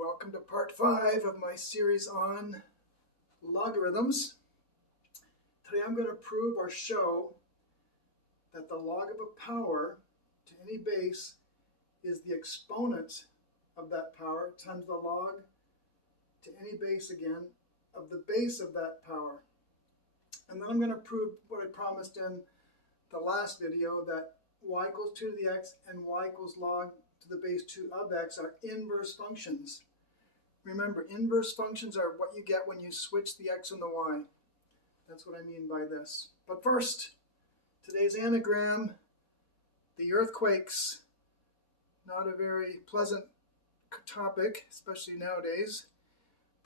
Welcome to part 5 of my series on logarithms. Today I'm going to prove or show that the log of a power to any base is the exponent of that power times the log to any base again of the base of that power. And then I'm going to prove what I promised in the last video, that y equals 2 to the x and y equals log to the base 2 of x are inverse functions. Remember, inverse functions are what you get when you switch the x and the y. That's what I mean by this. But first, today's anagram, the earthquakes. Not a very pleasant topic, especially nowadays,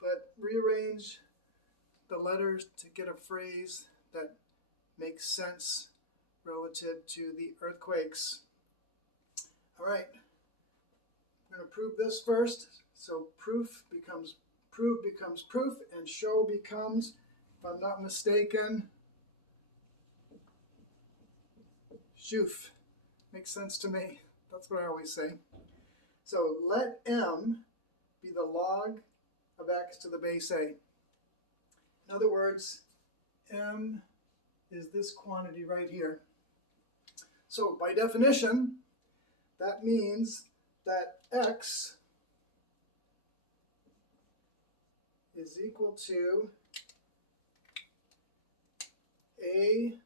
but rearrange the letters to get a phrase that makes sense relative to the earthquakes. All right, I'm going to prove this first. So proof becomes proof, and show becomes, if I'm not mistaken, shoof. Makes sense to me. That's what I always say. So let m be the log of x to the base a. In other words, m is this quantity right here. So by definition, that means that x is equal to a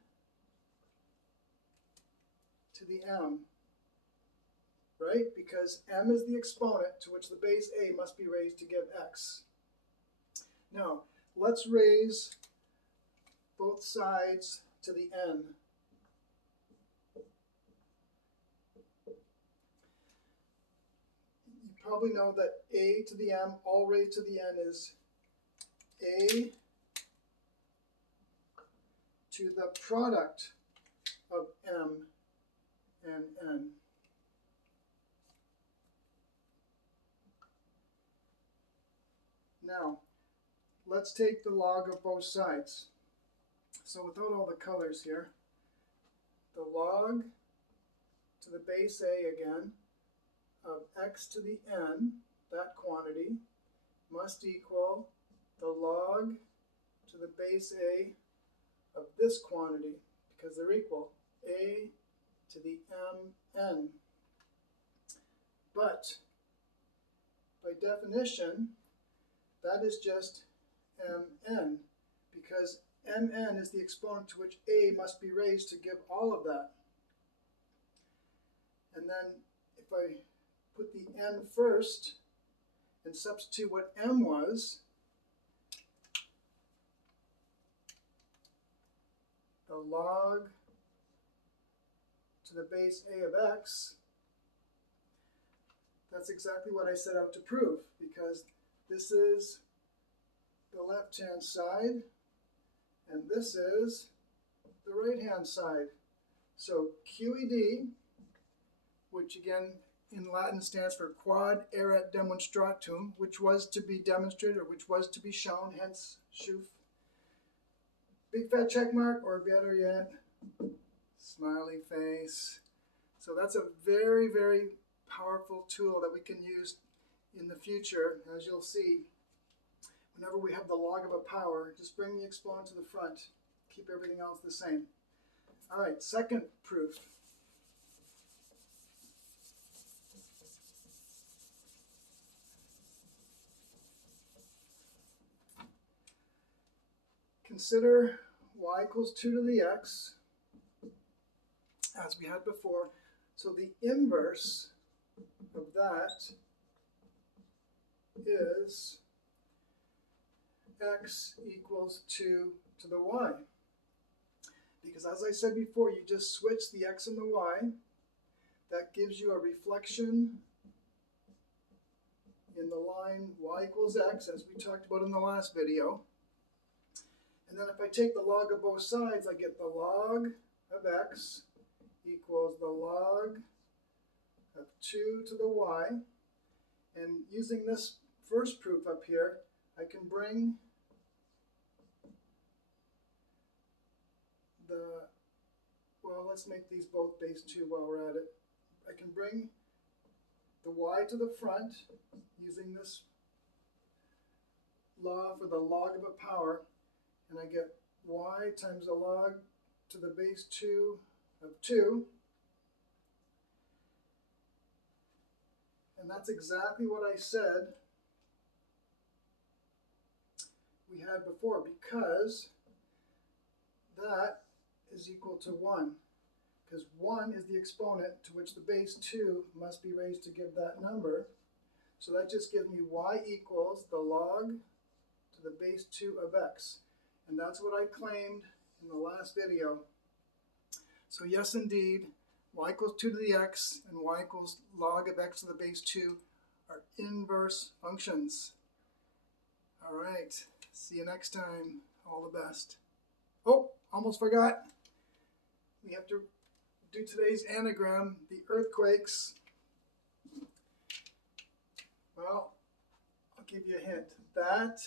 to the m, right? Because m is the exponent to which the base a must be raised to give x. Now, let's raise both sides to the n. You probably know that a to the m, all raised to the n, is a to the product of m and n. Now, let's take the log of both sides. So without all the colors here, the log to the base a again of x to the n, that quantity, must equal the log to the base a of this quantity, because they're equal, a to the mn. But by definition, that is just mn, because mn is the exponent to which a must be raised to give all of that. And then if I put the n first and substitute what m was, the log to the base a of x, that's exactly what I set out to prove, because this is the left-hand side, and this is the right-hand side. So QED, which again in Latin stands for quod erat demonstratum, which was to be demonstrated or which was to be shown, hence shoof. Big fat check mark, or better yet, smiley face. So that's a very, very powerful tool that we can use in the future, as you'll see. Whenever we have the log of a power, just bring the exponent to the front. Keep everything else the same. All right, second proof. Consider y equals 2 to the x, as we had before. So the inverse of that is x equals 2 to the y. Because as I said before, you just switch the x and the y. That gives you a reflection in the line y equals x, as we talked about in the last video. And then if I take the log of both sides, I get the log of x equals the log of 2 to the y. And using this first proof up here, I can bring well, let's make these both base 2 while we're at it. I can bring the y to the front using this law for the log of a power, and I get y times the log to the base 2 of 2. And that's exactly what I said we had before, because that is equal to 1. Because 1 is the exponent to which the base 2 must be raised to give that number. So that just gives me y equals the log to the base 2 of x. And that's what I claimed in the last video. So yes, indeed, y equals 2 to the x and y equals log of x to the base 2 are inverse functions. All right, see you next time. All the best. Oh, almost forgot. We have to do today's anagram, the earthquakes. Well, I'll give you a hint. That,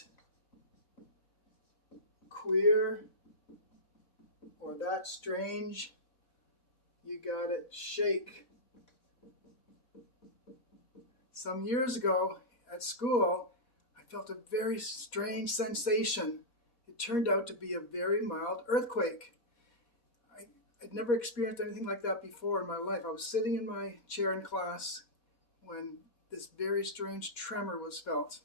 queer, or that strange, you got it, shake. Some years ago at school, I felt a very strange sensation. It turned out to be a very mild earthquake. I'd never experienced anything like that before in my life. I was sitting in my chair in class when this very strange tremor was felt.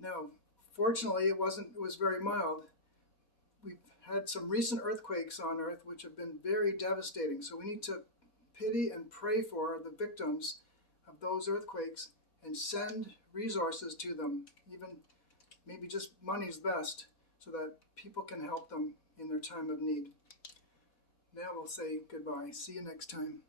Now, fortunately, it was very mild. We've had some recent earthquakes on Earth which have been very devastating. So we need to pity and pray for the victims of those earthquakes and send resources to them, even maybe just money's best, so that people can help them in their time of need. Now we'll say goodbye. See you next time.